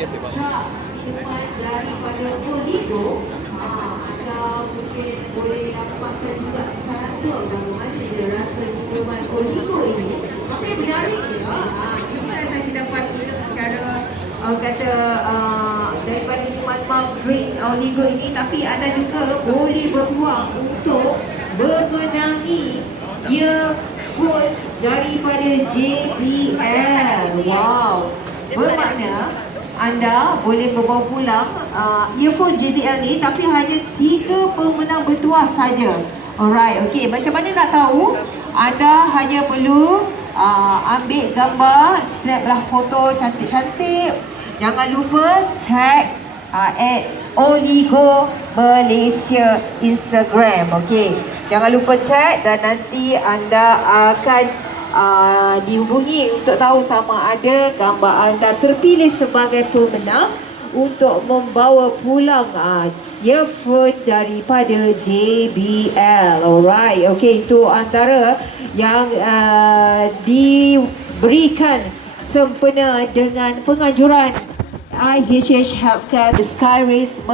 minuman daripada Oligo. Anda mungkin boleh dapatkan juga sampel bagaimana dia rasa minuman Oligo ini. Apa yang menariknya, bukan saja dapat minum secara daripada minuman malt drink Oligo ini, tapi anda juga boleh berpeluang untuk memenangi earphones daripada JBL. Wow, bermakna anda boleh membawa pulang earphone JBL ni, tapi hanya 3 pemenang bertuah saja. Alright, okay. Macam mana nak tahu? Anda hanya perlu ambil gambar, snaplah foto cantik-cantik. Jangan lupa tag at Oligo Malaysia Instagram. Okay, jangan lupa tag dan nanti anda akan dihubungi untuk tahu sama ada gambar anda terpilih sebagai pemenang untuk membawa pulang earphone daripada JBL. Alright, okay, itu antara yang diberikan sempena dengan penganjuran IHH Healthcare The Sky Race